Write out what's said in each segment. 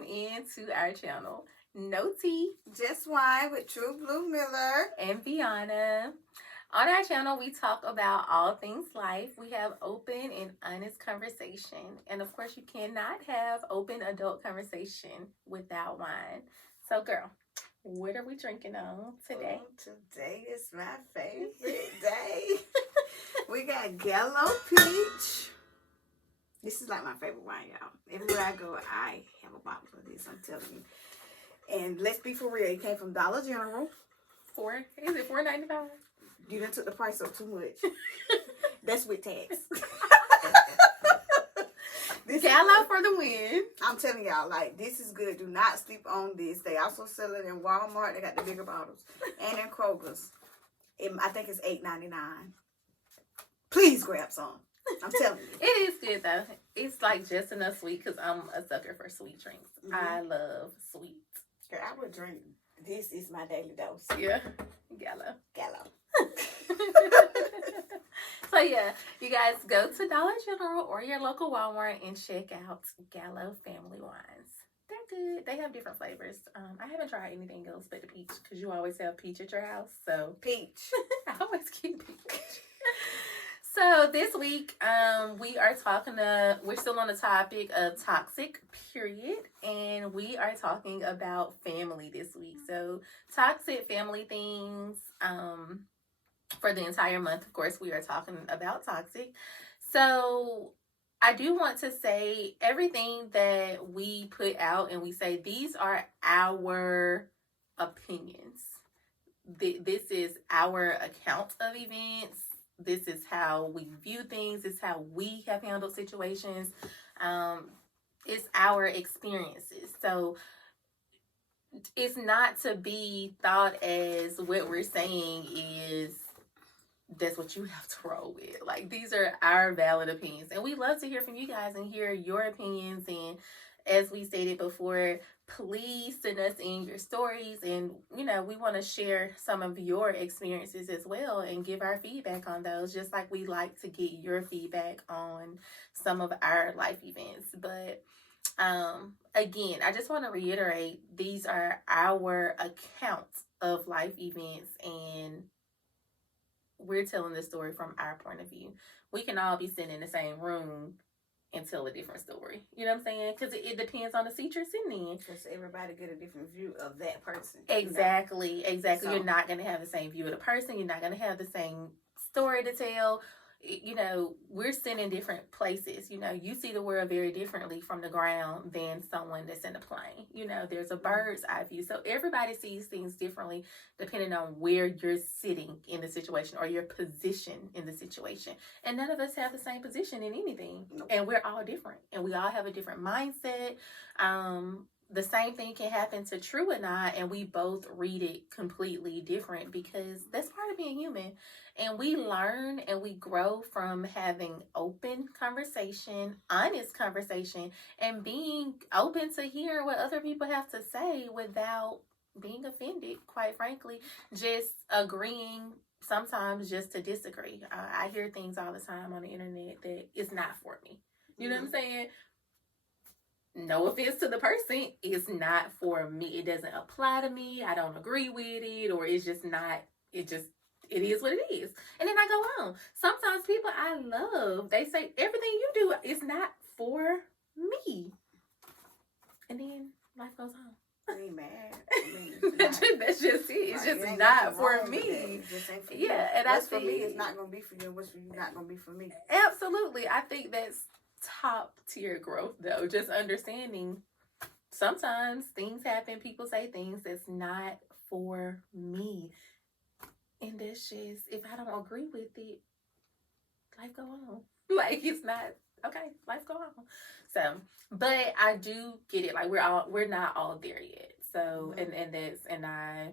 welcome into our channel. No Tea, Just Wine with True Blue Miller and Viana. On our channel, we talk about all things life. We have open and honest conversation. And of course, you cannot have open adult conversation without wine. So, girl, what are we drinking on today? Today is my favorite day. We got Gallo Peach. This is like my favorite wine, y'all. Everywhere I go, I have a bottle of this, I'm telling you. And let's be for real, it came from Dollar General. Is it $4.95? You done took the price up too much. That's with tax. Gallo for the win. I'm telling y'all, like, this is good. Do not sleep on this. They also sell it in Walmart. They got the bigger bottles. And in Kroger's. I think it's $8.99. Please grab some. I'm telling you. It is good, though. It's like just enough sweet because I'm a sucker for sweet drinks. Mm-hmm. I love sweet. Girl, I would drink. This is my daily dose. Yeah. Gallo. So yeah, you guys go to Dollar General or your local Walmart and check out Gallo Family Wines. They're good. They have different flavors. I haven't tried anything else but the peach because you always have peach at your house. So peach. I always keep peach. So this week, we are we're still on the topic of toxic, period. And we are talking about family this week. So toxic family things, for the entire month, of course, we are talking about toxic. So I do want to say everything that we put out and we say, these are our opinions. This is our account of events. This is how we view things. It's how we have handled situations. It's our experiences. So it's not to be thought as what we're saying is that's what you have to roll with. Like, these are our valid opinions. And we love to hear from you guys and hear your opinions. And as we stated before, please send us in your stories. And, we want to share some of your experiences as well and give our feedback on those, just like we like to get your feedback on some of our life events. But again, I just want to reiterate, these are our accounts of life events, and we're telling the story from our point of view. We can all be sitting in the same room and tell a different story. You know what I'm saying? Because it depends on the seat you're sitting in. Because everybody get a different view of that person. Exactly. So, you're not going to have the same view of the person. You're not going to have the same story to tell. We're sitting in different places. You see the world very differently from the ground than someone that's in a plane. There's a bird's eye view. So everybody sees things differently depending on where you're sitting in the situation or your position in the situation. And none of us have the same position in anything. And we're all different. And we all have a different mindset. The same thing can happen to True and I, and we both read it completely different because that's part of being human. And we learn and we grow from having open conversation, honest conversation, and being open to hear what other people have to say without being offended, quite frankly. Just agreeing sometimes just to disagree. I hear things all the time on the internet that it's not for me. You know what I'm saying? No offense to the person, it's not for me. It doesn't apply to me. I don't agree with it, or it's just not, it is what it is. And then I go on. Sometimes people I love, they say, everything you do is not for me. And then life goes on. I ain't mad. That's just it. It's just not for me. It just ain't for yeah, you. and what's for me is not going to be for you, and what's for you not going to be for me. Absolutely. I think that's top tier growth, though. Just understanding sometimes things happen, people say things that's not for me, and that's just, if I don't agree with it, life go on. Like, it's not okay, life go on. So, but I do get it. Like, we're not all there yet. So, and I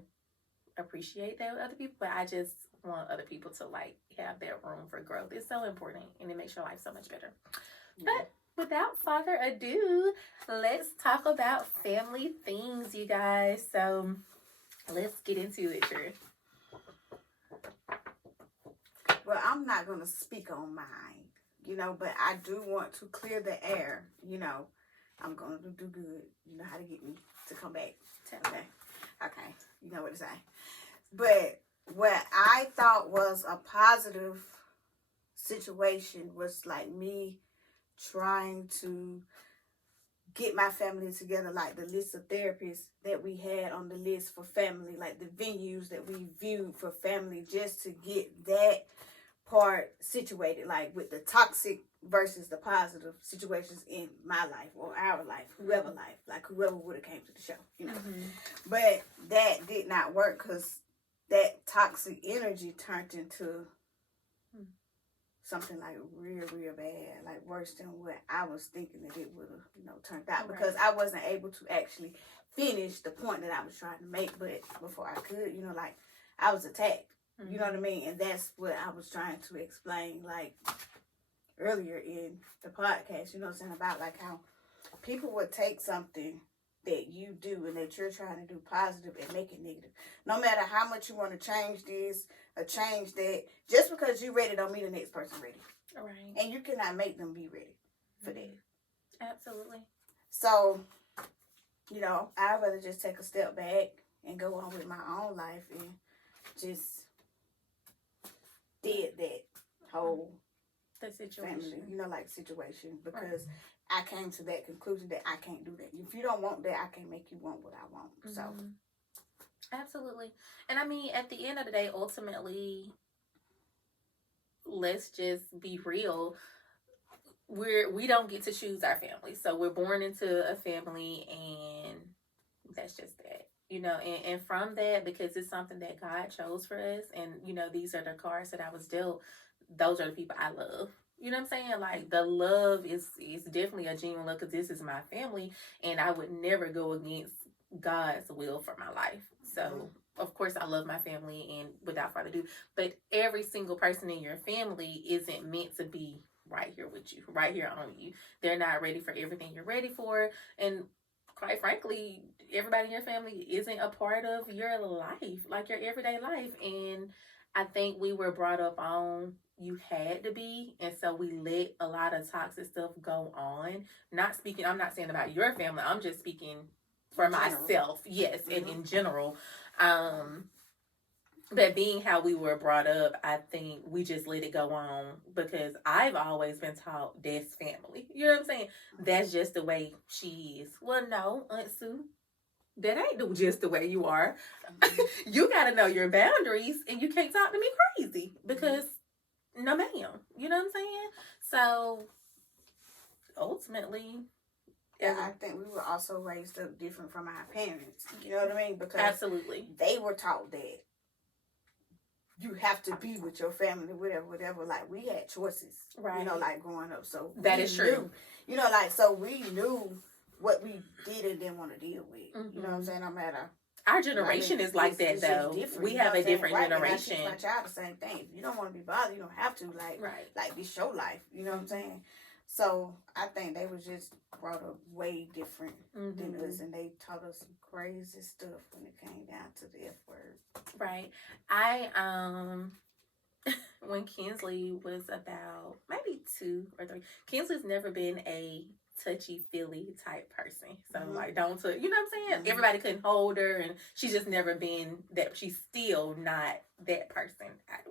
appreciate that with other people, but I just want other people to like have that room for growth. It's so important, and it makes your life so much better. But without further ado, let's talk about family things, you guys. So let's get into it, Drew. Well, I'm not going to speak on mine, but I do want to clear the air, I'm gonna do good. You know how to get me to come back. Tell Okay. Okay. You know what to say. But what I thought was a positive situation was like me trying to get my family together, like the list of therapists that we had on the list for family, like the venues that we viewed for family, just to get that part situated, like with the toxic versus the positive situations in my life or our life, whoever life, like whoever would have came to the show, you know. But that did not work because that toxic energy turned into something like real bad, like worse than what I was thinking that it would have, you know, turned out, because I wasn't able to actually finish the point that I was trying to make. But before I could, you know, like I was attacked. You know what I mean? And that's what I was trying to explain, like earlier in the podcast, you know what I'm saying, about like how people would take something that you do and that you're trying to do positive and make it negative. No matter how much you want to change this or change that, just because you're ready don't mean the next person ready. Right. And you cannot make them be ready for that. Absolutely. So, you know, I'd rather just take a step back and go on with my own life and just did that whole the situation, family, you know, like situation, because I came to that conclusion that I can't do that. If you don't want that, I can't make you want what I want. So, absolutely. And I mean, at the end of the day, ultimately, let's just be real. We don't get to choose our family. So we're born into a family, and that's just that. You know, and from that, because it's something that God chose for us, and, you know, these are the cards that I was dealt, those are the people I love. You know what I'm saying? Like, the love is definitely a genuine love, because this is my family, and I would never go against God's will for my life. So, of course, I love my family, and without further ado, but every single person in your family isn't meant to be right here with you, right here on you. They're not ready for everything you're ready for, and quite frankly, everybody in your family isn't a part of your life, like your everyday life. And I think we were brought up on you had to be, and so we let a lot of toxic stuff go on. I'm not saying about your family, I'm just speaking for myself. Yes, and in general. But being how we were brought up, I think we just let it go on, because I've always been taught that's family. You know what I'm saying? That's just the way she is. Well, no, Aunt Sue, that ain't just the way you are. You got to know your boundaries, and you can't talk to me crazy, because no ma'am. You know what I'm saying? So ultimately, I think we were also raised up different from our parents. You know what I mean? Because absolutely, they were taught that you have to be with your family, whatever. Like, we had choices, right? You know, like growing up. So that is true. You know, like, so we knew what we did and didn't want to deal with. You know what I'm saying? No matter. Our generation is like that, though. We have a different generation. And I teach my child the same thing. If you don't want to be bothered, you don't have to. Like, like, this your life. You know what I'm saying? So I think they was just brought up way different than us, and they taught us some crazy stuff when it came down to the F word. Right. I when Kinsley was about maybe 2 or 3, Kinsley's never been a touchy-feely type person. So, like, don't touch, you know what I'm saying? Everybody couldn't hold her, and she's just never been that. She's still not that person.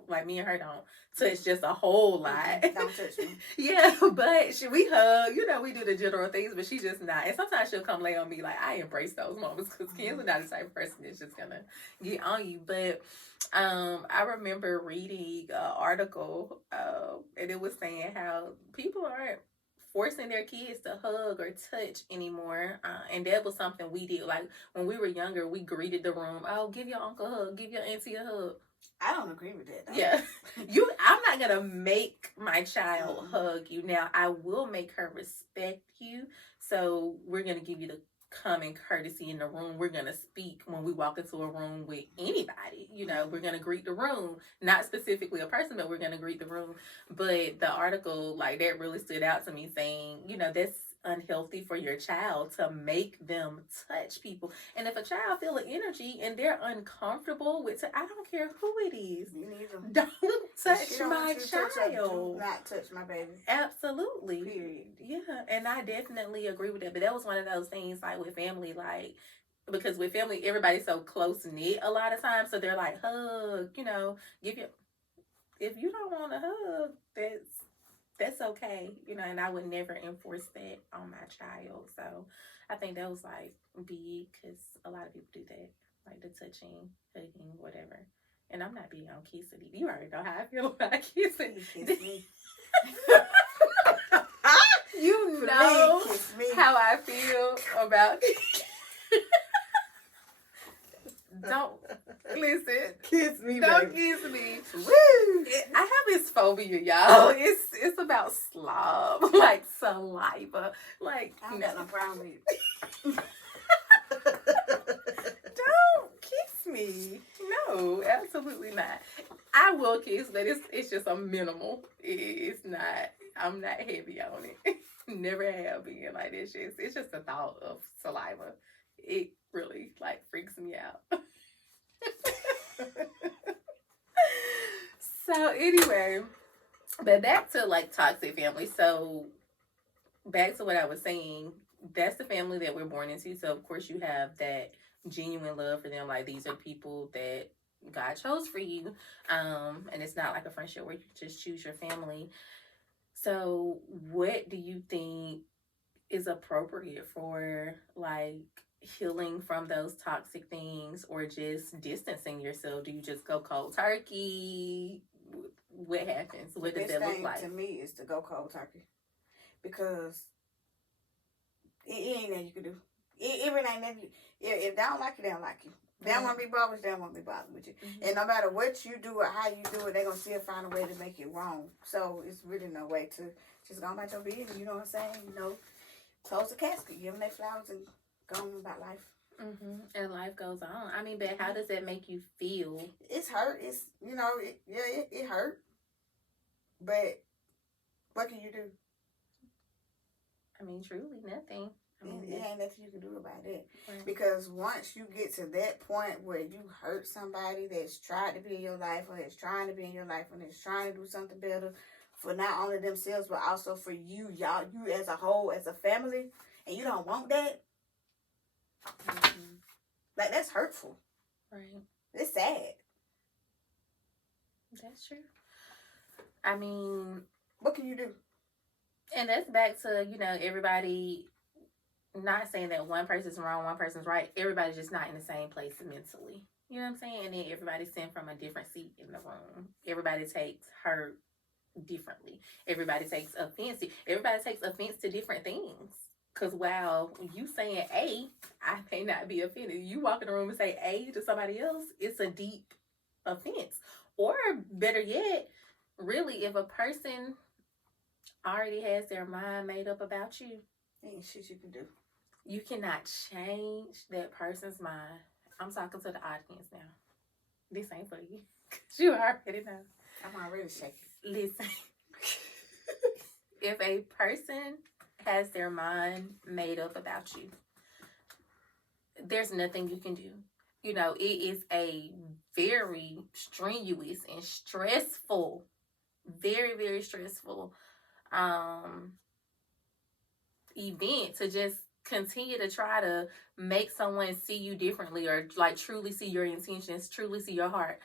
Like, me and her don't touch just a whole lot. Don't touch me. Yeah, but we hug, you know, we do the general things, but she's just not. And sometimes she'll come lay on me. Like, I embrace those moments, because Kinsley's not the type of person that's just gonna get on you. But I remember reading an article, and it was saying how people aren't forcing their kids to hug or touch anymore, and that was something we did. Like, when we were younger, we greeted the room. Oh, give your uncle a hug, give your auntie a hug. I don't agree with that, though. Yeah. I'm not gonna make my child hug you. Now, I will make her respect you. So we're gonna give you the common courtesy in the room. We're gonna speak when we walk into a room with anybody. You know, we're gonna greet the room, not specifically a person, but we're gonna greet the room. But the article, like, that really stood out to me, saying, you know, that's unhealthy for your child to make them touch people. And if a child feel an energy and they're uncomfortable with, I don't care who it is, You need them. don't touch She don't my want you to touch her, child. do not touch my baby. Absolutely. Period. Yeah, and I definitely agree with that. But that was one of those things, like with family, like, because with family, everybody's so close knit a lot of times, so they're like, hug, you know, give you. If you don't want to hug, that's okay, you know. And I would never enforce that on my child. So I think that was like big, because a lot of people do that, like the touching, hugging, whatever. And I'm not big on kissing. You already know how I feel about kissing. You kiss me. You know kiss me. how I feel about. Don't listen. Kiss me, Don't baby. kiss me. Woo! I have this phobia, y'all. It's about slob, like saliva, like I don't no. got no problem with it. Don't kiss me. No, absolutely not. I will kiss, but it's just a minimal. It's not. I'm not heavy on it. Never have been. Like it's just the thought of saliva. It really like freaks me out. So anyway, but back to like toxic family. So back to what I was saying, that's the family that we're born into. So of course you have that genuine love for them. Like these are people that God chose for you. And it's not like a friendship where you just choose your family. So what do you think is appropriate for like healing from those toxic things, or just distancing yourself? Do you just go cold turkey? What happens? What does that look like? To me is to go cold turkey, because it ain't nothing you can do. It really ain't nothing. If they don't like you, they don't like you. They don't want to be bothered. They don't want to be bothered with you. Mm-hmm. And no matter what you do or how you do it, they're gonna still find a way to make it wrong. So it's really no way to just go about your business. You know what I'm saying? You know, close the casket, give them their flowers, and go on about life. Mm-hmm. And life goes on. I mean, but how does that make you feel? It's hurt. It's, you know, it hurt. But what can you do? I mean, truly nothing. I mean, it ain't nothing you can do about it. Right. Because once you get to that point where you hurt somebody that's tried to be in your life, or that's trying to be in your life, and that's trying to do something better for not only themselves, but also for you as a whole, as a family, and you don't want that, like, that's hurtful. Right. It's sad. That's true. I mean, what can you do? And that's back to, you know, everybody, not saying that one person's wrong, one person's right. Everybody's just not in the same place mentally. You know what I'm saying? And then everybody's sitting from a different seat in the room. Everybody takes hurt differently. Everybody takes offense. Everybody takes offense to different things. Because while you saying A, I may not be offended. You walk in the room and say A to somebody else, it's a deep offense. Or better yet, really, if a person already has their mind made up about you, ain't shit you can do. You cannot change that person's mind. I'm talking to the audience now. This ain't for you. You already know. I'm already shaking. Listen. If a person has their mind made up about you, there's nothing you can do. You know, it is a very strenuous and stressful, very, very stressful event to just continue to try to make someone see you differently, or like truly see your intentions, truly see your heart.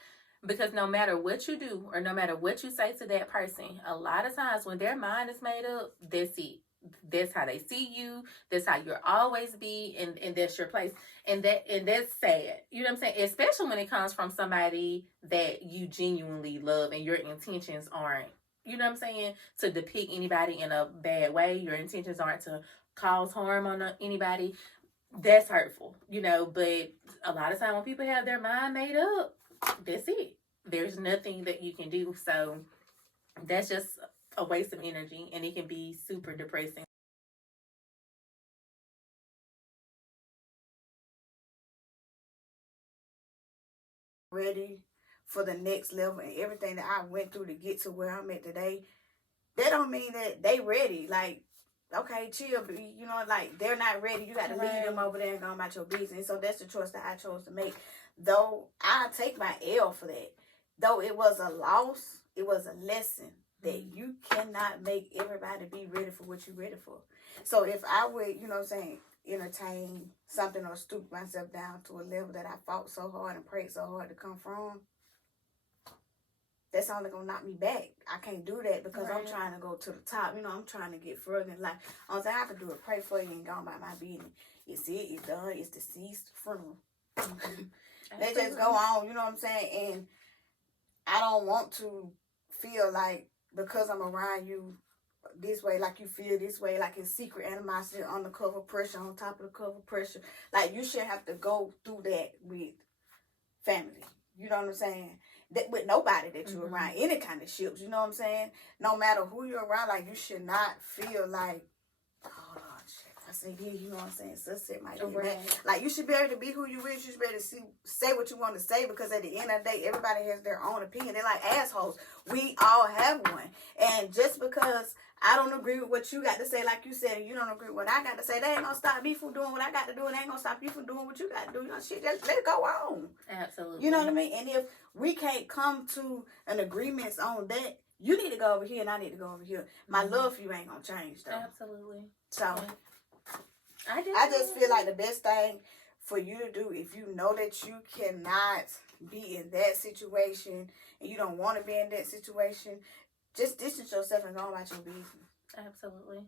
Because no matter what you do, or no matter what you say to that person, a lot of times when their mind is made up, that's it. That's how they see you. That's how you'll always be, and that's your place. And that's sad. You know what I'm saying? Especially when it comes from somebody that you genuinely love and your intentions aren't, you know what I'm saying, to depict anybody in a bad way. Your intentions aren't to cause harm on anybody. That's hurtful, you know. But a lot of time when people have their mind made up, that's it. There's nothing that you can do. So that's just a waste of energy, and it can be super depressing. Ready for the next level, and everything that I went through to get to where I'm at today, that don't mean that they ready. Like, okay, chill, you know, like, they're not ready. You got to leave them over there and go about your business. So that's the choice that I chose to make. Though I take my L for that. Though it was a loss, it was a lesson that you cannot make everybody be ready for what you're ready for. So if I would, you know what I'm saying, entertain something or stoop myself down to a level that I fought so hard and prayed so hard to come from, that's only gonna knock me back. I can't do that because I'm trying to go to the top. You know, I'm trying to get further in life. All I can do is pray for you and go about my business. It's it. It's done. It's deceased. Funeral. They just go on. You know what I'm saying? And I don't want to feel like because I'm around you this way, like you feel this way, like it's secret animosity, undercover pressure, on top of the cover pressure. Like you should have to go through that with family. You know what I'm saying? That with nobody that you're around, any kind of ships, you know what I'm saying? No matter who you're around, like you should not feel like, oh shit, I say this, you know what I'm saying? Sunset might be that. Like you should be able to be who you is. You should be able to say what you want to say, because at the end of the day, everybody has their own opinion. They're like assholes. We all have one. And just because I don't agree with what you got to say, like you said, and you don't agree with what I got to say, that ain't gonna stop me from doing what I got to do, and ain't gonna stop you from doing what you got to do. You know, shit, just let it go on. Absolutely. You know what I mean? And if we can't come to an agreement on that, you need to go over here and I need to go over here. My love for you ain't gonna change, though. Absolutely. So I just feel like the best thing for you to do, if you know that you cannot be in that situation and you don't want to be in that situation, just distance yourself and go about your business. Absolutely.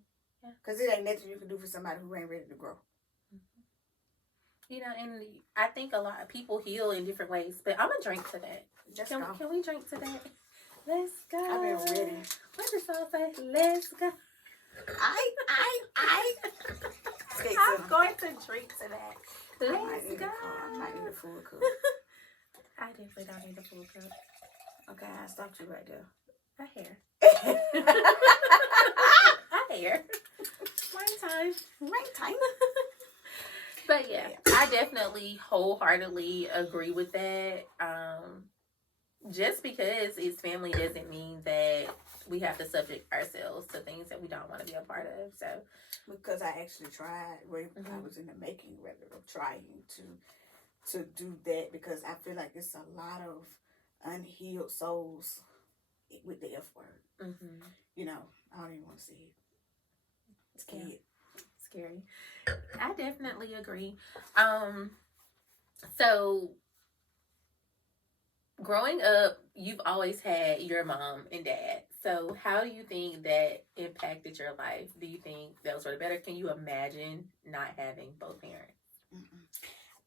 Yeah. Because it ain't nothing you can do for somebody who ain't ready to grow. You know, and I think a lot of people heal in different ways, but I'm going to drink to that. Can we drink to that? Let's go. I've been ready. What does song say? Let's go. I'm going to drink to that. Let's go. I might need a full cup. I definitely don't need a full cup. Okay, I stopped you right there. A hair. A hair. One time. But yeah, I definitely wholeheartedly agree with that. Just because it's family doesn't mean that we have to subject ourselves to things that we don't want to be a part of. So, because I actually tried, I was in the making rather of trying to do that, because I feel like it's a lot of unhealed souls with the F word. You know, I don't even want to see it. It's scary. I definitely agree. So growing up, you've always had your mom and dad. So how do you think that impacted your life? Do you think those were better? Can you imagine not having both parents?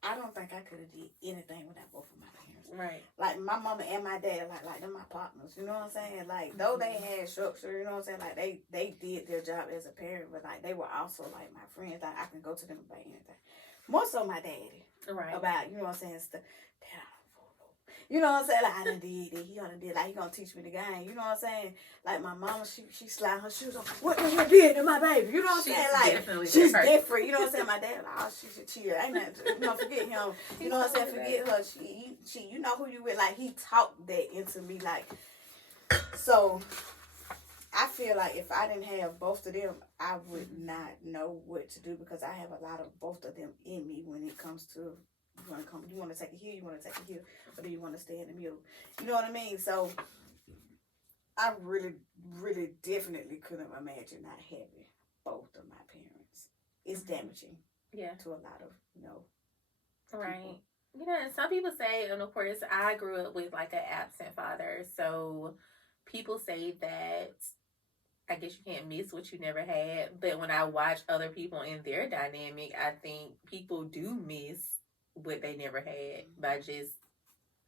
I don't think I could have did anything without both of my parents. Right. Like my mama and my dad, like they're my partners. You know what I'm saying? Like though they had structure, you know what I'm saying? Like they did their job as a parent, but like they were also like my friends. Like I can go to them about anything. More so my daddy. Right. About, you know what I'm saying, stuff. You know what I'm saying? Like, I done did it. He done did. Like, he gonna teach me the game. You know what I'm saying? Like, my mama, she slide her shoes on. What you did to my baby? You know what I'm saying? Like, she's different. You know what I'm saying? My dad, like, oh, she should cheer. Ain't nothing. You know, forget him. You know what I'm saying? Forget her. She, you know who you with. Like, he taught that into me. Like, so, I feel like if I didn't have both of them, I would not know what to do, because I have a lot of both of them in me when it comes to, you want to take it here, you want to take it here, or do you want to stay in the middle? You know what I mean? So I really, really definitely couldn't imagine not having both of my parents. It's damaging. Yeah. To a lot of, you know. Right. People. You know, and some people say, and of course, I grew up with like an absent father, so people say that I guess you can't miss what you never had. But when I watch other people in their dynamic, I think people do miss what they never had by just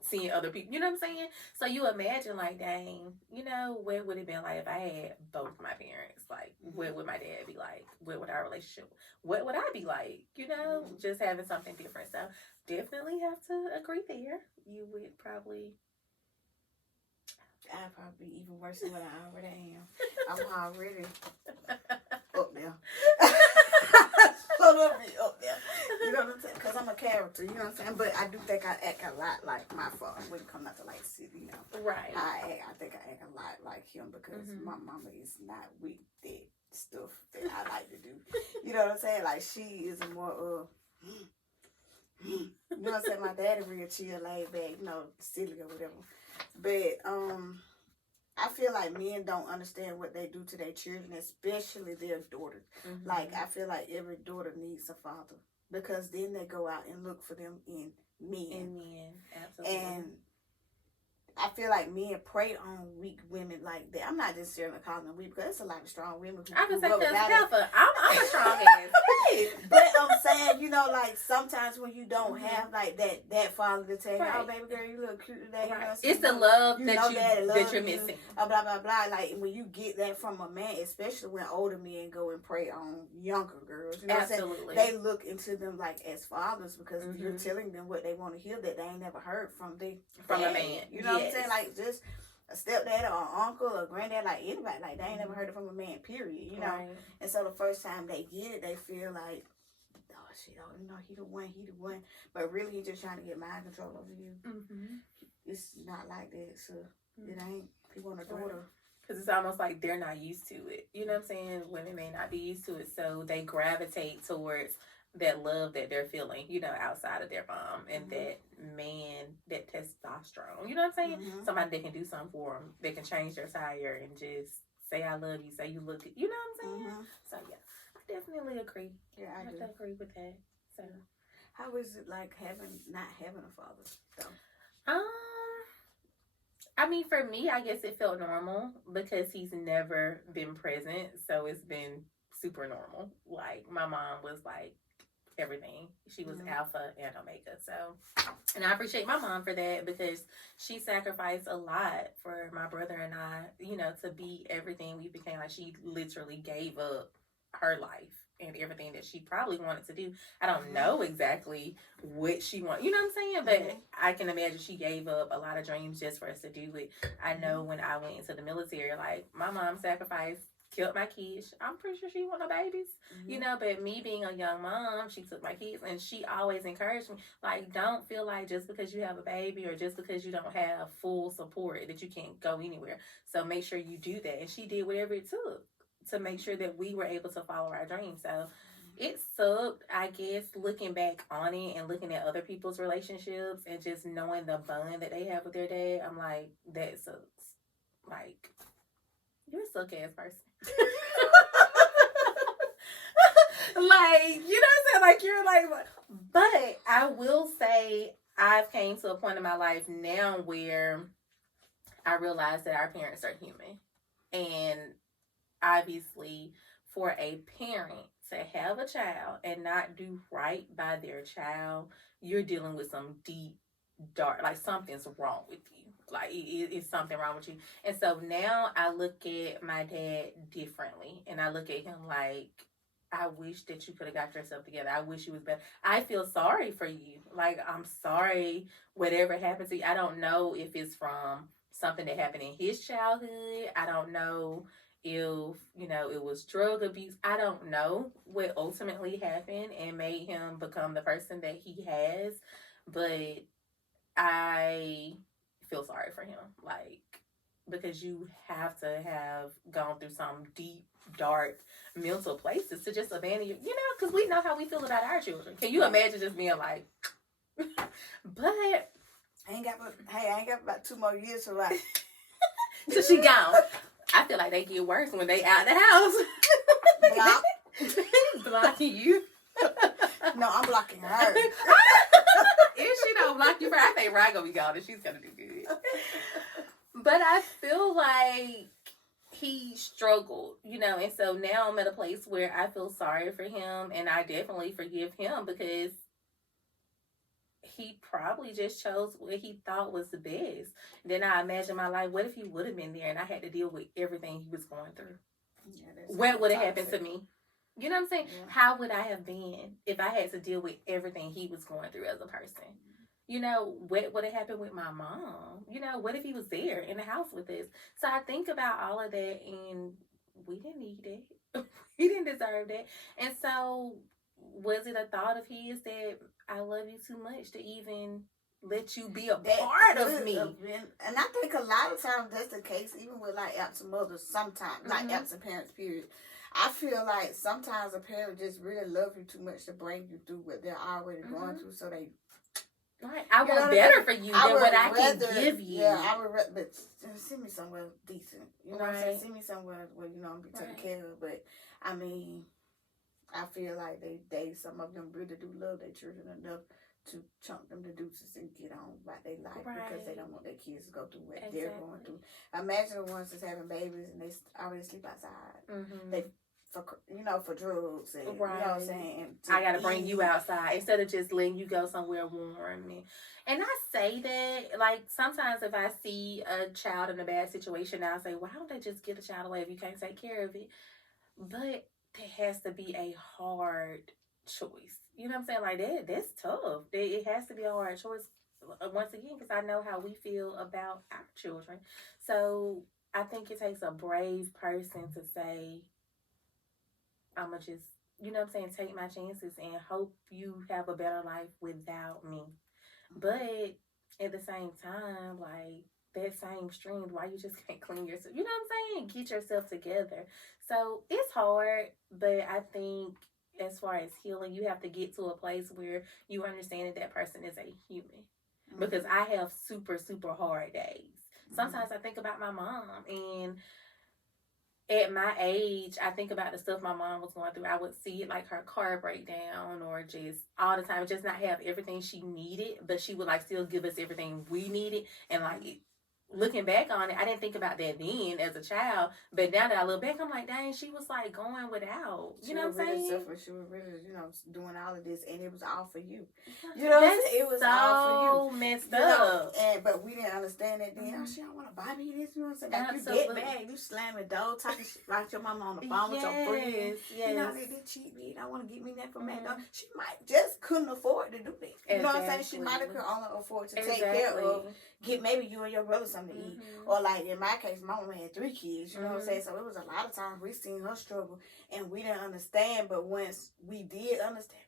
seeing other people. You know what I'm saying? So you imagine, like, dang, you know, what would it have been like if I had both my parents? Like, what would my dad be like? What would our relationship? What would I be like? You know, just having something different. So definitely have to agree there. You would probably. I'd probably be even worse than what I already am. I'm already up there. Up there. You know what I'm saying? Because I'm a character, you know what I'm saying? But I do think I act a lot like my father when it comes out to like city, you know. Right. I think I act a lot like him, because my mama is not with that stuff that I like to do. You know what I'm saying? Like, she is more you know what I'm saying? My daddy real chill, laid back, you know, silly or whatever. But I feel like men don't understand what they do to their children, especially their daughters. Mm-hmm. Like, I feel like every daughter needs a father, because then they go out and look for them in men. Absolutely. And I feel like men prey on weak women like that. I'm not just necessarily calling them weak, because there's a lot of strong women who I can say grew up because without it. I'm a strong ass. But I'm saying, you know, like, sometimes when you don't Mhm. have like that father to tell you, Right. oh baby girl, you look cute today. You know what I'm Right. saying? It's the love You that know you daddy that love you're you, missing. blah blah blah. Like, when you get that from a man, especially when older men go and prey on younger girls, you know Absolutely. what I'm saying? They look into them like as fathers, because Mhm. you're telling them what they want to hear that they ain't never heard from a man. You know what I'm Yes. saying? Like, just a stepdad or uncle or granddad, like anybody, like they ain't never heard it from a man, period. You know? Right. And so the first time they get it, they feel like, oh shit, oh, you know, he the one. But really, he just trying to get mind control over you. Mm-hmm. It's not like that, so it ain't. He want a daughter. Because it's almost like they're not used to it. You know what I'm saying? Women may not be used to it, so they gravitate towards that love that they're feeling, you know, outside of their mom, and Mhm. that man, that testosterone. You know what I'm saying? Mhm. Somebody that can do something for them, they can change their tire and just say I love you, say you look, you know what I'm saying? Mhm. So yeah, I definitely agree. Yeah, I I do. agree with that. So, How is it like not having a father though? I mean, for me, I guess it felt normal because he's never been present, so it's been super normal. Like, my mom was like everything. She was Mhm. alpha and omega. So, and I appreciate my mom for that, because she sacrificed a lot for my brother and I, you know, to be everything we became. Like, she literally gave up her life and everything that she probably wanted to do. I don't Mhm. know exactly what she wanted, you know what I'm saying? But Mhm. I can imagine she gave up a lot of dreams just for us to do it. I know when I went into the military, like, my mom sacrificed, killed my kids. I'm pretty sure she want no babies, you know, but me being a young mom, she took my kids, and she always encouraged me, like, don't feel like just because you have a baby or just because you don't have full support that you can't go anywhere. So make sure you do that. And she did whatever it took to make sure that we were able to follow our dreams. So it sucked, I guess, looking back on it and looking at other people's relationships and just knowing the bond that they have with their dad. I'm like, that sucks. Like, you're a suck ass person. Like, you know what I'm saying? Like, you're like, but I will say I've came to a point in my life now where I realize that our parents are human. And obviously, for a parent to have a child and not do right by their child, you're dealing with some deep, dark, like, something's wrong with you. Like, it's something wrong with you. And so now I look at my dad differently, and I look at him like, I wish that you could have got yourself together. I wish you was better. I feel sorry for you. Like, I'm sorry whatever happened to you. I don't know if it's from something that happened in his childhood. I don't know if, you know, it was drug abuse. I don't know what ultimately happened and made him become the person that he has. But I feel sorry for him. Like, because you have to have gone through some deep, dark mental places to just abandon you, you know, because we know how we feel about our children. Can you imagine just being like, but I ain't got about 2 more years to life. so she gone. I feel like they get worse when they out the house. Block. Blocking you. No, I'm blocking her. If she don't block you, I think Ryan gonna be gone and she's gonna do good. But I feel like he struggled, you know, and so now I'm at a place where I feel sorry for him, and I definitely forgive him because he probably just chose what he thought was the best. Then I imagine my life, what if he would have been there and I had to deal with everything he was going through? Yeah, What would have happened to me? You know what I'm saying? Yeah. How would I have been if I had to deal with everything he was going through as a person? You know, what would have happened with my mom? You know, what if he was there in the house with us? So I think about all of that, and we didn't need it. We didn't deserve that. And so, was it a thought of his that I love you too much to even let you be a part of me. And I think a lot of times that's the case, even with like absent mothers. Sometimes, like absent parents, period. I feel like sometimes a parent just really love you too much to bring you through what they're already going through, so they. Right, I want better for you than what I can give you. Yeah, I would rather, but send me somewhere decent. You know what I'm saying? Send me somewhere where you know I'm be taken care of. But I mean, I feel like they some of them really do love their children enough to chunk them to deuces and get on about their life because they don't want their kids to go through what they're going through. Imagine the ones that's having babies and they already sleep outside. They for drugs and you know what I'm saying. I gotta bring you outside instead of just letting you go somewhere warm. And I say that, like, sometimes if I see a child in a bad situation, I'll say, why don't they just get the child away if you can't take care of it? But there has to be a hard choice. You know what I'm saying? Like, that's tough. It has to be a hard choice, once again, because I know how we feel about our children. So I think it takes a brave person to say, I'm going to just, you know what I'm saying, take my chances and hope you have a better life without me. But at the same time, like, that same strength, why you just can't clean yourself? You know what I'm saying? Get yourself together. So it's hard, but I think as far as healing, you have to get to a place where you understand that person is a human. Because I have super, super hard days. Sometimes I think about my mom, and at my age, I think about the stuff my mom was going through. I would see it like her car break down or just all the time, just not have everything she needed, but she would like still give us everything we needed. And like, looking back on it, I didn't think about that then as a child, but now that I look back, I'm like, dang, she was like going without. You know what I'm saying? She was really, doing all of this, and it was all for you. You know what I'm saying? It was all for you. Messed up. But we didn't understand that then. Oh, she don't want to buy me this. You know what I'm saying? Like, you get mad, you slamming door, talking shit about your mama on the phone with your friends. You know, they cheat me. They want to get me that from McDonald's. She might just couldn't afford to do that. You know what I'm saying? She might have could only afford to take care of. Get maybe you and your brother something to eat. Or like in my case, my mama had 3 kids, you know what I'm saying? So it was a lot of times we seen her struggle and we didn't understand, but once we did understand,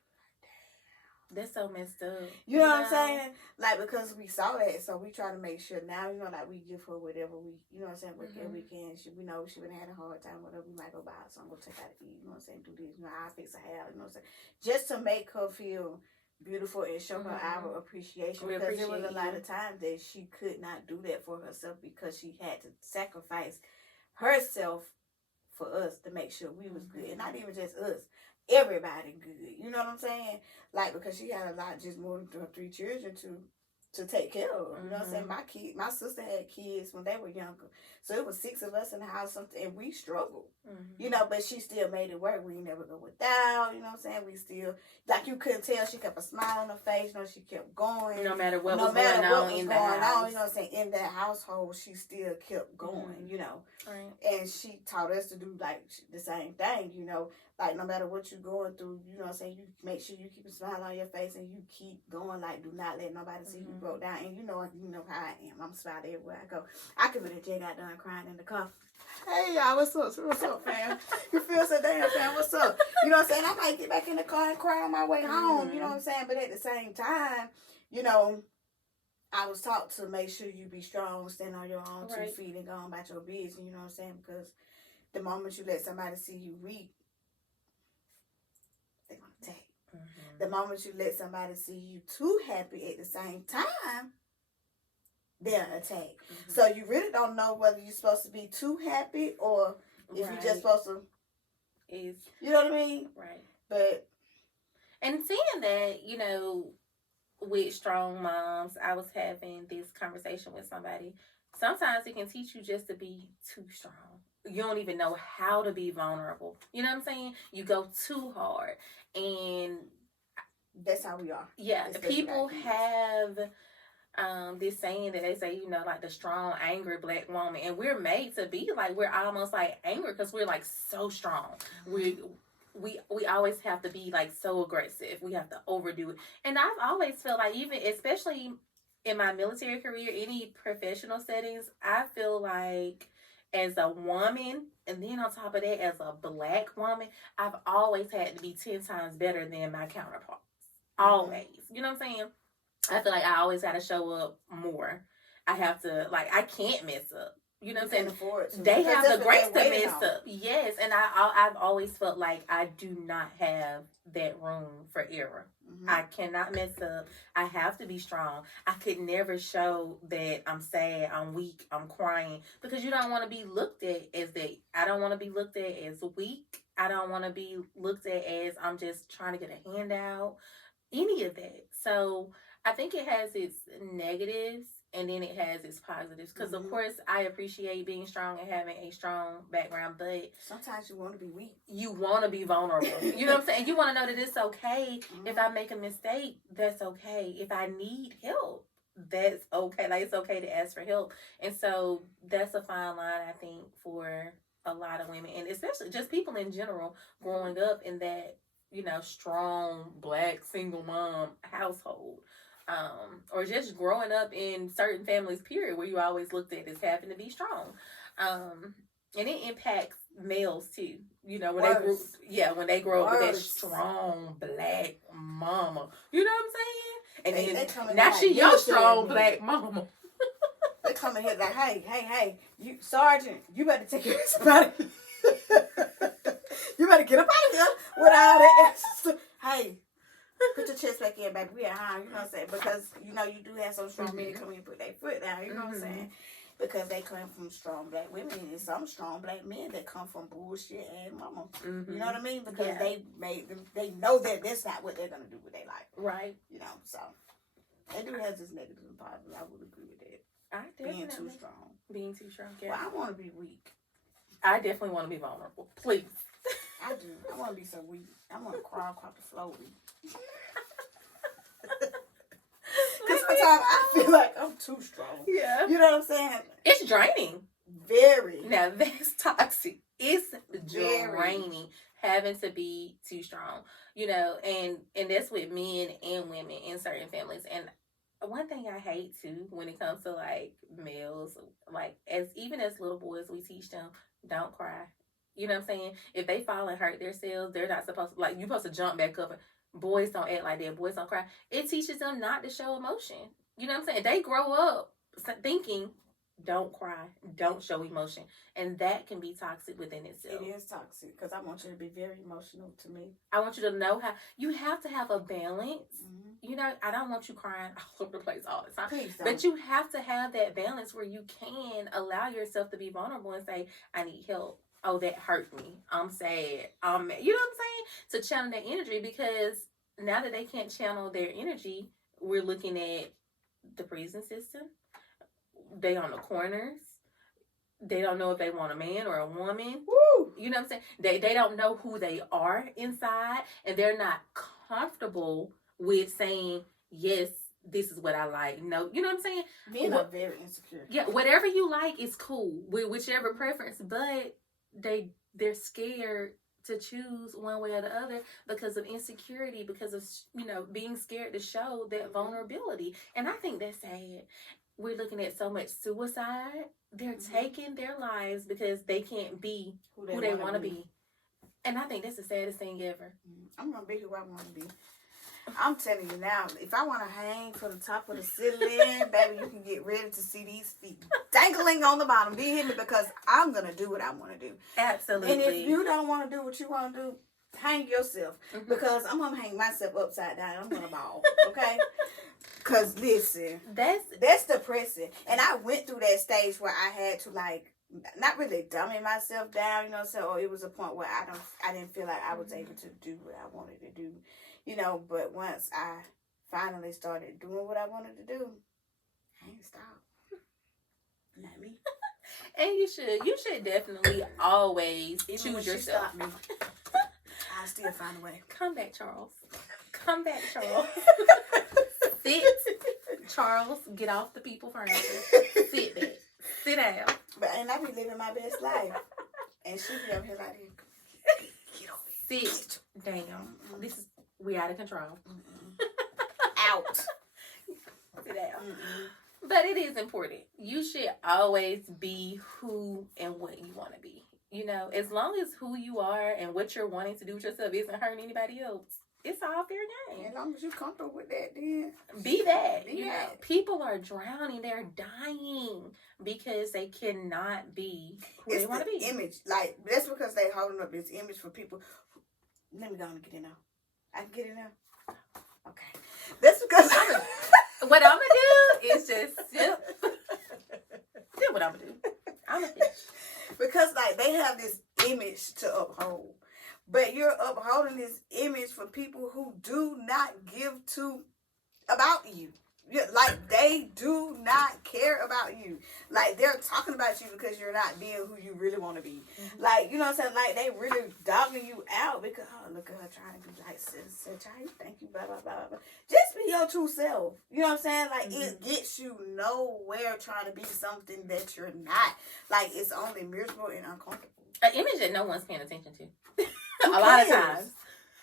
that's so messed up. You know what I'm saying? Like, because we saw that, so we try to make sure now, like we give her whatever we, you know what I'm saying, whatever we can. We know she would have had a hard time, whatever, we might go buy something, go take out to eat, you know what I'm saying, do this, I'll fix her hair, you know what I'm saying? Just to make her feel beautiful and show her our appreciation, because there was a lot of times that she could not do that for herself because she had to sacrifice herself for us to make sure we was good, and not even just us, everybody good. You know what I'm saying? Like, because she had a lot, just more than 3 children to take care of. You know what I'm saying? My sister had kids when they were younger, so it was 6 of us in the house, and we struggled. You know, but she still made it work. We never go without. You know what I'm saying? We still, like, you couldn't tell, she kept a smile on her face. You know, she kept going. No matter what was going on in the house. You know what I'm saying? In that household, she still kept going. You know, and she taught us to do like the same thing. You know. Like, no matter what you're going through, you know what I'm saying, you make sure you keep a smile on your face and you keep going. Like, do not let nobody see you broke down. And you know how I am. I'm smiling everywhere I go. I could have just got done crying in the car. Hey, y'all, what's up? What's up, fam? You feel so damn, fam? What's up? You know what I'm saying? I might get back in the car and cry on my way home. You know what I'm saying? But at the same time, you know, I was taught to make sure you be strong, stand on your own 2 feet and go on about your business. You know what I'm saying? Because the moment you let somebody see you weak, they're going to attack. The moment you let somebody see you too happy at the same time, they'll attack. So you really don't know whether you're supposed to be too happy or if you're just supposed to. You know what I mean? Right. But. And seeing that, you know, with strong moms, I was having this conversation with somebody. Sometimes it can teach you just to be too strong. You don't even know how to be vulnerable. You know what I'm saying? You go too hard. And that's how we are. Yeah. People have this saying that they say, you know, like the strong, angry black woman. And we're made to be like, we're almost like angry because we're like so strong. We always have to be like so aggressive. We have to overdo it. And I've always felt like, even especially in my military career, any professional settings, I feel like as a woman, and then on top of that, as a black woman, I've always had to be 10 times better than my counterparts. Always. You know what I'm saying? I feel like I always got to show up more. I have to, like, I can't mess up. You know what I'm saying? Afford to. They Because have that's the what grace they're to waiting mess on. up. Yes, and I've always felt like I do not have that room for error. Mhm. I cannot mess up. I have to be strong. I could never show that I'm sad, I'm weak, I'm crying, because you don't want to be looked at as that. I don't want to be looked at as weak. I don't want to be looked at as I'm just trying to get a handout. Any of that. So I think it has its negatives and then it has its positives. Because of course I appreciate being strong and having a strong background, but sometimes you want to be weak. You want to be vulnerable. You know what I'm saying? You want to know that it's okay if I make a mistake. That's okay. If I need help, that's okay. Like, it's okay to ask for help. And so that's a fine line, I think, for a lot of women, and especially just people in general growing up in that, strong Black single mom household, or just growing up in certain families, period, where you always looked at as having to be strong, and it impacts males too. When they grow up with that strong Black mama, you know what I'm saying? And then now she your strong Black mama. They come in here like, hey, you Sergeant, you better take your spot. You better get up out of here with all that extra. Hey, put your chest back in, baby. We at home, you know what I'm saying? Because, you do have some strong men come in and put their foot down, you know what I'm saying? Because they come from strong Black women, and some strong Black men that come from bullshit and mama. You know what I mean? Because they know that that's not what they're going to do with their life. Right. So they do have this negative and positive. I would agree with that. Being too strong. Being too strong, yeah. Well, I want to be weak. I definitely want to be vulnerable. Please. I do. I want to be so weak. I want to crawl across the floor weak. Because sometimes I feel like I'm too strong. Yeah. You know what I'm saying? It's draining. Very. Now, that's toxic. It's draining having to be too strong. And that's with men and women in certain families. And one thing I hate too when it comes to like males, like even as little boys, we teach them don't cry. You know what I'm saying? If they fall and hurt themselves, they're not supposed to, like, you're supposed to jump back up. Boys don't act like that. Boys don't cry. It teaches them not to show emotion. You know what I'm saying? They grow up thinking don't cry, don't show emotion, and that can be toxic within itself. It is toxic because I want you to be very emotional to me. I want you to know how you have to have a balance. I don't want you crying all over the place all the time. Please don't. But you have to have that balance where you can allow yourself to be vulnerable and say, I need help. Oh, that hurt me. I'm sad. You know what I'm saying? To channel their energy, because now that they can't channel their energy, we're looking at the prison system. They on the corners. They don't know if they want a man or a woman. Woo! You know what I'm saying? They don't know who they are inside, and they're not comfortable with saying, yes, this is what I like. No, you know what I'm saying? Men are very insecure. Yeah, whatever you like is cool, with whichever preference, but they're scared to choose one way or the other because of insecurity, because of being scared to show that vulnerability. And I think that's sad. We're looking at so much suicide. They're taking their lives because they can't be who they want to be. And I think that's the saddest thing ever. I'm gonna be who I want to be. I'm telling you now, if I want to hang from the top of the ceiling, baby, you can get ready to see these feet dangling on the bottom. Do you hear me? Because I'm going to do what I want to do. Absolutely. And if you don't want to do what you want to do, hang yourself. Because I'm going to hang myself upside down. I'm going to ball. Okay? Because, listen, that's depressing. And I went through that stage where I had to, like, not really dumbing myself down, or it was a point where I didn't feel like I was able to do what I wanted to do. But once I finally started doing what I wanted to do, I ain't stopped. Not me. And you should definitely always choose yourself. Me, I'll still find a way. Come back, Charles. Come back, Charles. Sit, Charles. Get off the people furniture. Sit back. Sit down. And I be living my best life. And she be up here like this. Get over here. Sit down. We out of control. Out. Sit down. But it is important. You should always be who and what you want to be. As long as who you are and what you're wanting to do with yourself isn't hurting anybody else, it's all fair game. As long as you're comfortable with that, then Be that. Be You know, that. people are drowning. They're dying because they cannot be who it's they want to the be. image. Like, that's because they holding up this image for people. Let me go and get in now. I can get in now? Okay. That's because... What I'm going to do is just sip. Do what I'm going to do. I'm a fish. Because, like, they have this image to uphold. But you're upholding this image for people who do not give two about you. Like, they do not care about you. Like, they're talking about you because you're not being who you really want to be. Mm-hmm. Like, you know what I'm saying? Like, they really dogging you out because, oh, look at her trying to be like, such how you think you, blah, blah, blah, blah. Just be your true self. You know what I'm saying? Like, it gets you nowhere trying to be something that you're not. Like, it's only miserable and uncomfortable. An image that no one's paying attention to. A lot of times.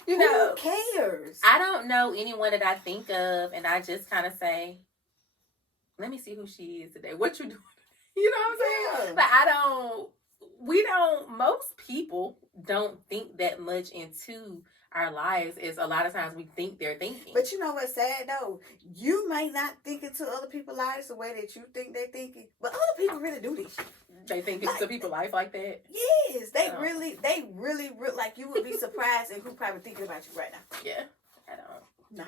You know, who cares? I don't know anyone that I think of, and I just kind of say, let me see who she is today. What you doing? You know what I'm saying? But most people don't think that much into our lives as a lot of times we think they're thinking. But you know what's sad though? You may not think into other people's lives the way that you think they're thinking, but other people really do this shit. They think into people's life like that? Yes, they really, like, you would be surprised and who probably thinking about you right now. Yeah, I don't. No,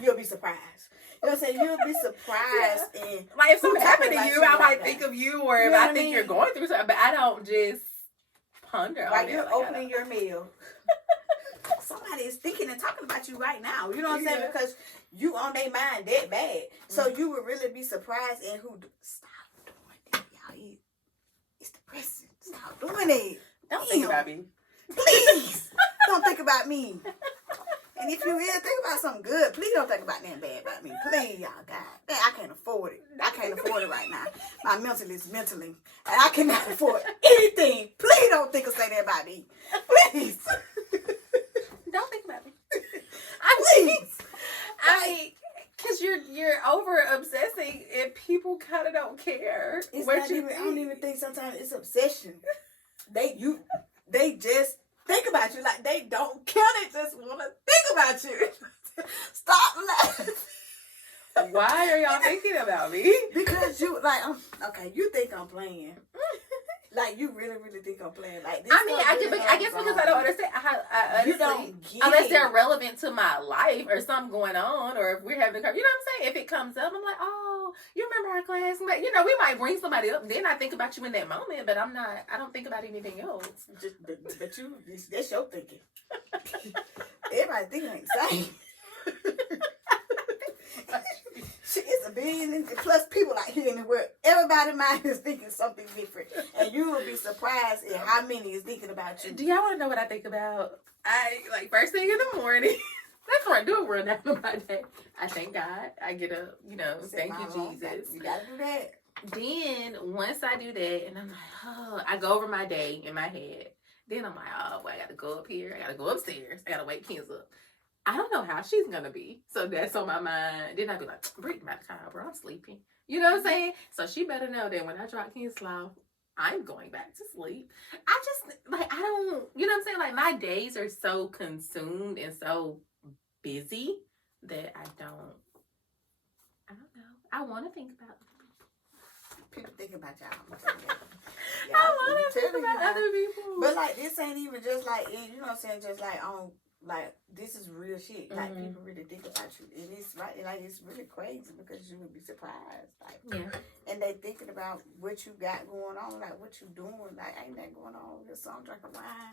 you'll be surprised. You know what I'm saying? You'll be surprised. Yeah. And like, if something happened to you, I might think of you, or if I think you're going through something, but I don't just ponder on it. You're opening your mail. Somebody is thinking and talking about you right now. You know what I'm saying? Because you on their mind that bad. So you would really be surprised in who... Stop doing that, y'all. It's depressing. Stop doing it. Don't think about me. Please. Don't think about me. And if you really think about something good, please don't think about nothing bad about me. Please, y'all. God, I can't afford it. I can't afford it right now. My mental is mentally. And I cannot afford anything. Please don't think or say that about me. Please. Don't think about me. Please. Because you're over obsessing and people kind of don't care. It's not even, I don't even think sometimes it's obsession. They just think about you. Like, they don't care. They just want to think about you. Stop laughing. Why are y'all thinking about me? Because you, like, okay, you think I'm playing. Like, you really, really think I'm playing. Like, this I guess because I don't understand how, you don't get unless they're relevant to my life or something going on, or if we're having a, you know what I'm saying? If it comes up, I'm like, oh, you remember our classmate? You know, we might bring somebody up, and then I think about you in that moment, but I don't think about anything else. But you, that's your thinking. Everybody thinking ain't the same. It's a billion plus people out here in the world. Everybody's mind is thinking something different. And you will be surprised at how many is thinking about you. Do y'all want to know what I think about? First thing in the morning. That's what I do. Run down my day. I thank God. I get up, thank you, Jesus. You got to do that. Then, once I do that, and I'm like, oh, I go over my day in my head. Then I'm like, oh, well, I got to go up here. I got to go upstairs. I got to wake Ken's up. I don't know how she's going to be. So that's on my mind. Then I'd be like, breathe my time, bro. I'm sleeping. You know what I'm saying? So she better know that when I drop Ken's off, I'm going back to sleep. I just, I don't, you know what I'm saying? Like, my days are so consumed and so busy that I don't know. I want to think about people think about y'all. I want to think about other people. But, like, this ain't even just like, you know what I'm saying? Just like on, like, this is real shit. Like, people really think about you. And it's right, like, it's really crazy because you would be surprised. Like, and they thinking about what you got going on, like, what you doing. Like, ain't that going on? Just I'm drinking wine.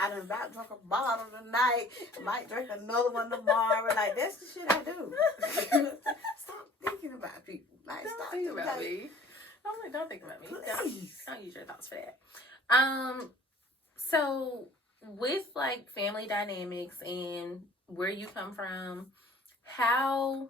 I done about drunk a bottle tonight. Might drink another one tomorrow. Like, that's the shit I do. Stop thinking about people. Like, don't stop think about like, me. I'm like, don't think about me. Don't use your thoughts for that. So with like family dynamics and where you come from, how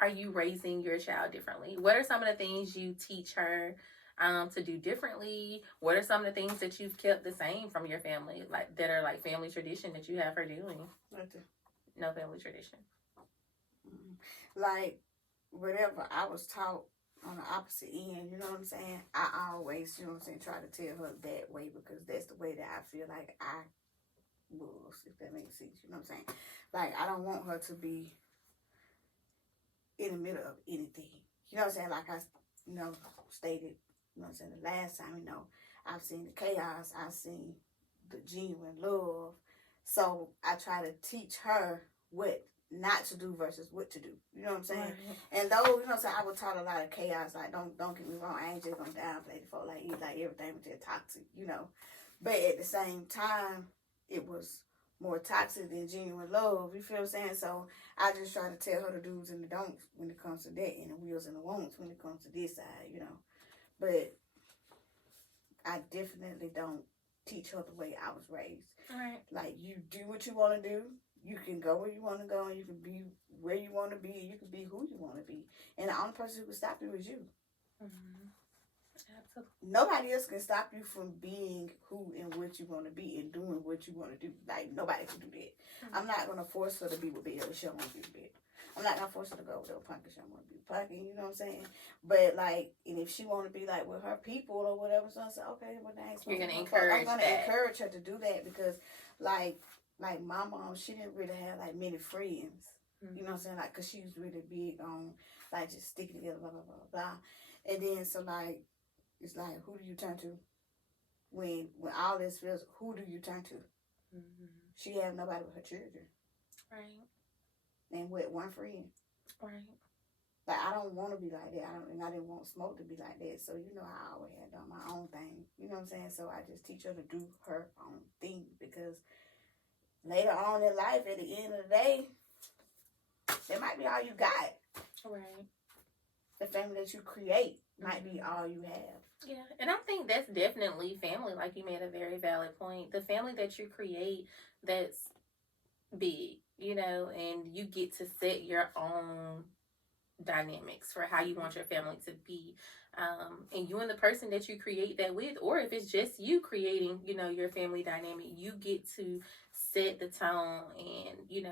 are you raising your child differently? What are some of the things you teach her to do differently? What are some of the things that you've kept the same from your family, like that are like family tradition that you have her doing? Nothing. No family tradition. Like whatever I was taught on the opposite end, you know what I'm saying? I always, you know what I'm saying, try to tell her that way because that's the way that I feel like I wolves, if that makes sense. You know what I'm saying? Like, I don't want her to be in the middle of anything. You know what I'm saying? Like I, stated, you know what I'm saying, the last time, I've seen the chaos, I've seen the genuine love. So I try to teach her what not to do versus what to do. You know what I'm saying? Right. And though, you know what I'm saying, I was taught a lot of chaos. Like, don't get me wrong, I ain't just gonna downplay the folk. Like, everything was just toxic, But at the same time, it was more toxic than genuine love. You feel what I'm saying? So I just try to tell her the do's and the don'ts when it comes to that, and the wills and the won'ts when it comes to this side, But I definitely don't teach her the way I was raised. Right. Like, you do what you want to do. You can go where you want to go, and you can be where you want to be, and you can be who you want to be. And the only person who can stop you is you. Mm-hmm. Absolutely. Nobody else can stop you from being who and what you want to be and doing what you want to do. Like, nobody can do that. Mm-hmm. I'm not going to force her to be with Bill if she don't want to be with Bill. I'm not going to force her to go with Punk if she don't want to be with Punk, you know what I'm saying? But, like, and if she want to be, like, with her people or whatever, so I say, okay, well, thanks. You're going to encourage I'm going to encourage her to do that because, like my mom, she didn't really have, like, many friends. Mm-hmm. You know what I'm saying? Like, because she was really big on, like, just sticking together, blah, blah, blah, blah. And then, so, like, it's like, who do you turn to? When all this feels, who do you turn to? Mm-hmm. She have nobody but her children. Right. And with one friend. Right. Like, I don't want to be like that. I didn't want Smoke to be like that. So, I always had done my own thing. You know what I'm saying? So, I just teach her to do her own thing. Because later on in life, at the end of the day, that might be all you got. Right. The family that you create might be all you have. Yeah, and I think that's definitely family. Like, you made a very valid point. The family that you create, that's big, and you get to set your own dynamics for how you want your family to be. And you and the person that you create that with, or if it's just you creating, your family dynamic, you get to set the tone and,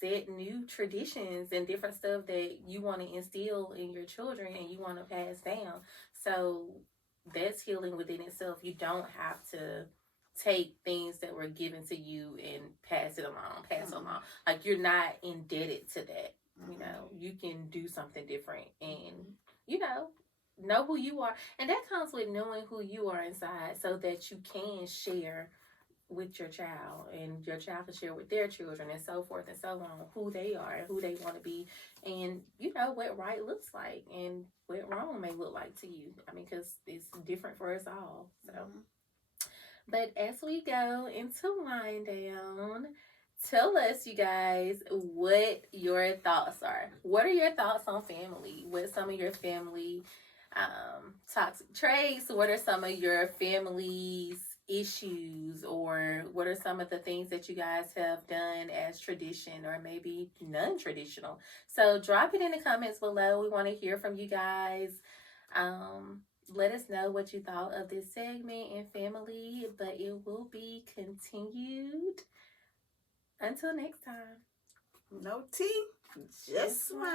set new traditions and different stuff that you want to instill in your children and you want to pass down. So that's healing within itself. You don't have to take things that were given to you and pass it along. Like, you're not indebted to that. You can do something different and, know who you are. And that comes with knowing who you are inside so that you can share with your child and your child can share with their children and so forth and so on, who they are and who they want to be and, what right looks like and what wrong may look like to you. I mean, because it's different for us all. So, But as we go into wind down, tell us, you guys, what your thoughts are. What are your thoughts on family? What are some of your family toxic traits? What are some of your family's issues? Or what are some of the things that you guys have done as tradition or maybe non-traditional? So drop it in the comments below. We want to hear from you guys. Let us know what you thought of this segment and family, but it will be continued. Until next time. No tea, just wine.